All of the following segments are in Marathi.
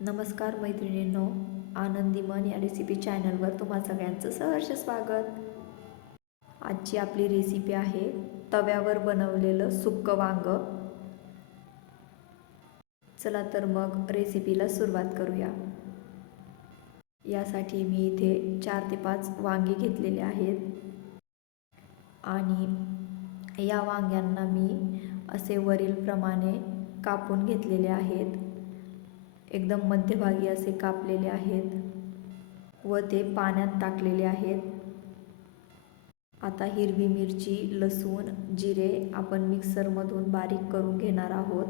नमस्कार मैत्रिणींनो आनंदी मन या रेसिपी चॅनलवर तुम्हा सगळ्यांचं सहर्ष स्वागत. आजची आपली रेसिपी आहे तव्यावर बनवलेलं सुक्क वांग. चला तर मग रेसिपीला सुरुवात करूया. यासाठी मी इथे चार ते पाच वांगी घेतलेले आहेत. आणि या वांग्यांना मी असे वरीलप्रमाणे कापून घेतलेले आहेत. एकदम मध्यभागी असे कापलेले आहेत व ते पाण्यात टाकलेले आहेत. आता हिरवी मिरची लसूण जिरे आपण मिक्सरमधून बारीक करून घेणार आहोत.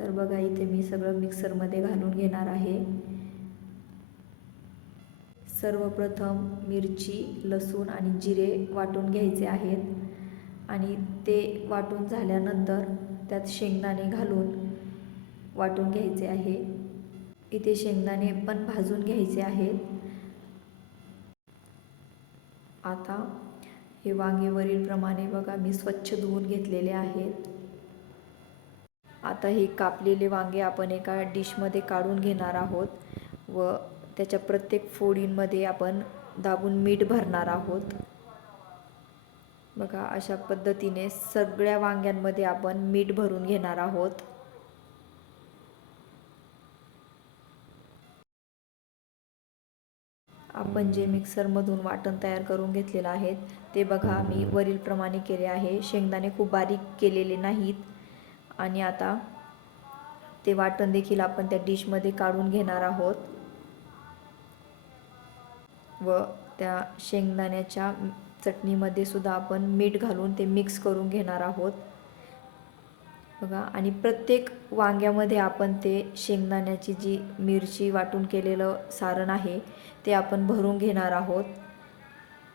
तर बघा इथे मी सगळं मिक्सरमध्ये घालून घेणार आहे. सर्वप्रथम मिरची लसूण आणि जिरे वाटून घ्यायचे आहेत आणि ते वाटून झाल्यानंतर त्यात शेंगदाणे घालून वाटून घ्यायचे आहे. इथे शेंगदाणे पण भाजून घ्यायचे आहेत. आता हे वांगेवरीलप्रमाणे बघा मी स्वच्छ धुवून घेतलेले आहेत. आता हे कापलेले वांगे आपण एका डिशमध्ये काढून घेणार आहोत व त्याच्या प्रत्येक फोडींमध्ये आपण दाबून मीठ भरणार आहोत. बघा अशा पद्धतीने सगळ्या वांग्यांमध्ये आपण मीठ भरून घेणार आहोत. आपण जे मिक्सरमधून वाटण तयार करून घेतलेलं आहे ते बघा मी वरीलप्रमाणे केले आहे. शेंगदाणे खूप बारीक केलेले नाहीत. आणि आता ते वाटण देखील आपण त्या डिशमध्ये काढून घेणार आहोत. व त्या शेंगदाण्याच्या चटणीमध्ये सुद्धा आपण मीठ घालून ते मिक्स करून घेणार आहोत. बघा. आणि प्रत्येक वांग्यामध्ये आपण ते शेंगदाण्याची जी मिरची वाटून केलेलं सारण आहे ते आपण भरून घेणार आहोत.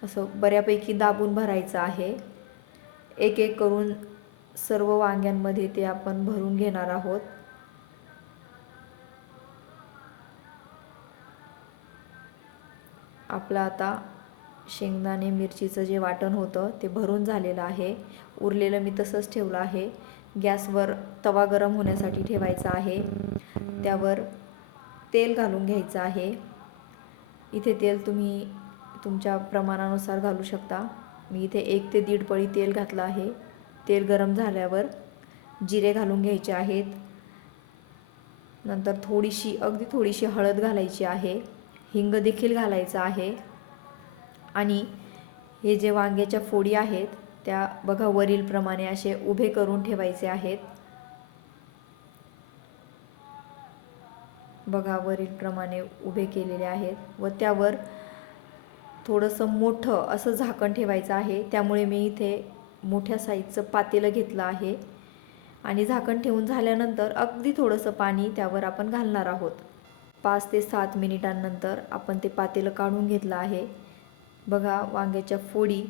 असं बऱ्यापैकी दाबून भरायचं आहे. एक एक करून सर्व वांग्यांमध्ये ते आपण भरून घेणार आहोत. आपलं आता शेंगदाणे मिरचीचं जे वाटण होतं ते भरून झालेलं आहे. उरलेलं मी तसंच ठेवलं आहे. गॅसवर तवा गरम होण्यासाठी ठेवायचा आहे. त्यावर तेल घालून घ्यायचं आहे. इथे तेल तुम्ही तुमच्या प्रमाणानुसार घालू शकता. मी इथे एक ते दीड पळी तेल घातलं आहे. तेल गरम झाल्यावर जिरे घालून घ्यायचे आहेत. नंतर थोडीशी अगदी थोडीशी हळद घालायची आहे. हिंग देखील घालायचं आहे. आणि हे जे वांग्याच्या फोडी आहेत त्या बघा वरीलप्रमाणे असे उभे करून ठेवायचे आहेत. बघा वरीलप्रमाणे उभे केलेले आहेत व त्यावर थोडंसं मोठं असं झाकण ठेवायचं आहे. त्यामुळे मी इथे मोठ्या साईजचं पातेलं घेतलं आहे. आणि झाकण ठेवून झाल्यानंतर अगदी थोडंसं पाणी त्यावर आपण घालणार आहोत. पाच ते सात मिनिटांनंतर आपण ते पातेलं काढून घेतलं आहे. बघा वांग्याच्या फोडी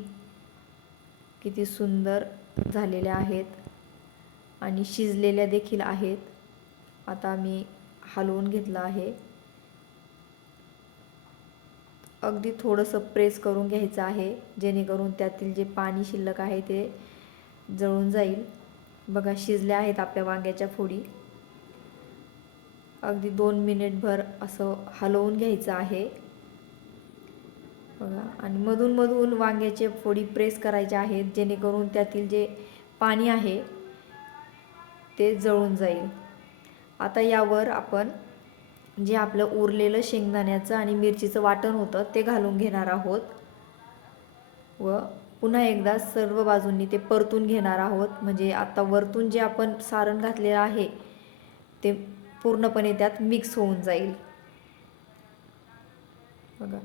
किती सुंदर झालेल्या आहेत आणि शिजलेल्या देखील आहेत. आता मी हलवून घेतलं आहे. अगदी थोडंसं प्रेस करून घ्यायचं आहे जेणेकरून त्यातील जे पाणी शिल्लक आहे ते जळून जाईल. बघा शिजल्या आहेत आपल्या वांग्याच्या फोडी. अगदी दोन मिनिटभर असं हलवून घ्यायचं आहे. बघा आणि मधून मधून वांग्याचे फोडी प्रेस करायचे आहेत जेणेकरून त्यातील जे पाणी आहे ते जळून जाईल. आता यावर आपण जे आपलं उरलेलं शेंगदाण्याचं आणि मिरचीचं वाटण होतं ते घालून घेणार आहोत. व पुन्हा एकदा सर्व बाजूंनी ते परतून घेणार आहोत. म्हणजे आता वरतून जे आपण सारण घातलेलं आहे ते पूर्णपणे त्यात मिक्स होऊन जाईल. बघा.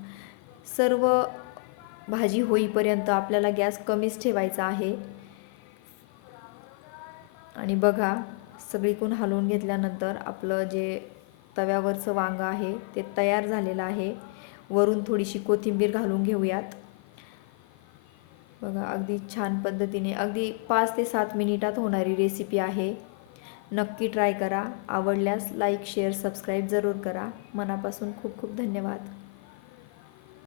सर्व भाजी होईपर्यंत आपल्याला गॅस कमीच ठेवायचा आहे. आणि बघा सगळीकून हलवून घेतल्यानंतर आपलं जे तव्यावरचं वांगं आहे ते तयार झालेलं आहे. वरून थोडीशी कोथिंबीर घालून घेऊयात. बघा अगदी छान पद्धतीने अगदी पाच ते सात मिनिटात होणारी रेसिपी आहे. नक्की ट्राय करा. आवडल्यास लाईक शेअर सबस्क्राईब जरूर करा. मनापासून खूप खूप धन्यवाद.